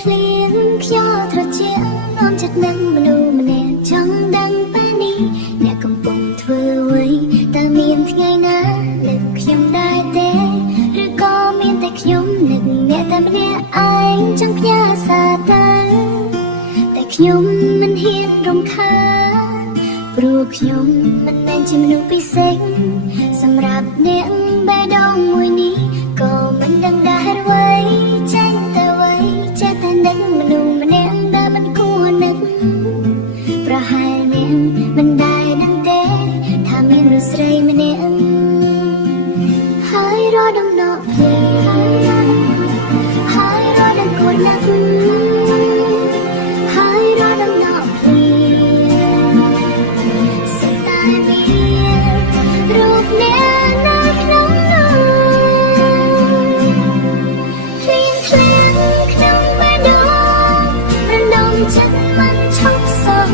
ភ្លៀងខ្យល់ត្រជាក់នាំចិត្តនឹងមនុស្សម្នាក់ចង់ដឹងបែបនេះអ្នកកំពុងធ្វើអ្វីតើមានថ្ងៃណានឹកខ្ញុំដែរទេឬក៏មានតែខ្ញុំនឹកអ្នកតែម្នាក់ឯងចង់ផ្ញើសារទៅតែខ្ញុំមិនហ៊ានរំខានព្រោះខ្ញុំមិនមែនជាមនុស្សពិសេសសម្រាប់អ្នកបេះដូងមួយនេះក៏មិនដឹងដែរអ្វីចេញទៅអ្វីចេះតែនឹកមនុស្សម្នាក់ដែលមិនគួរនឹកប្រហែលអ្នកមិនដែរដឹងទេថាមានមនុស្សស្រីម្នាក់ហើយរកដំណក់ភ្លៀងហើយរកដឹងគួរណាស់ហើយរកដំណក់ភ្លៀងសិតតែមានរូបអ្នកនៅក្នុងនោះភ្លៀងធ្លាក់ក្នុងបេះដូងរំដំចិត្តមិនឈប់សោះ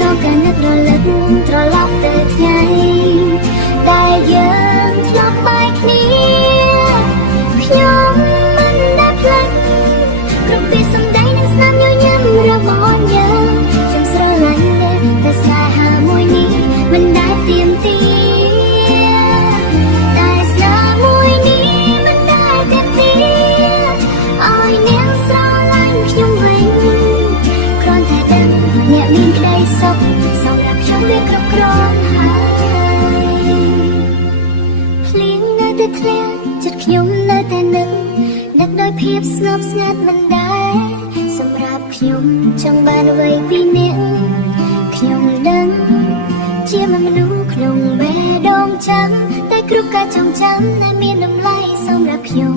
នៅកាលនឹករលឹកត្រឡប់ទៅថ្ងៃដែលយើងធ្លាប់បែកគ្នាខ្ញុំមិនដែលភ្លេចគ្រប់ពីសម្ដីនិងស្នាមញញឹមរបស់យើងខ្ញុំស្រឡាញ់អ្នកតែស្នេហាមួយនេះមិនដែលទៀមទាតែស្នេហ៍មួយនេះមិនដែលទៀមទាឲ្យអ្នកស្រឡាញ់ខ្ញុំវិញគ្រាន់តែដឹងអ្នកមានក្តីសុខសម្រាប់ខ្ញុំវាគ្រប់គ្រាន់ហើយភ្លៀងនៅតែធ្លាក់ចិត្តខ្ញុំនៅតែនឹកដោយភាពស្ងប់ស្ងាត់មិនដែរសម្រាប់ខ្ញុំចង់បានអ្វីពីអ្នកខ្ញុំដឹងជាមនុស្សក្នុងបេះដូងចាំតែគ្រប់ការចងចាំដែលមានតម្លៃសម្រាប់ខ្ញុំ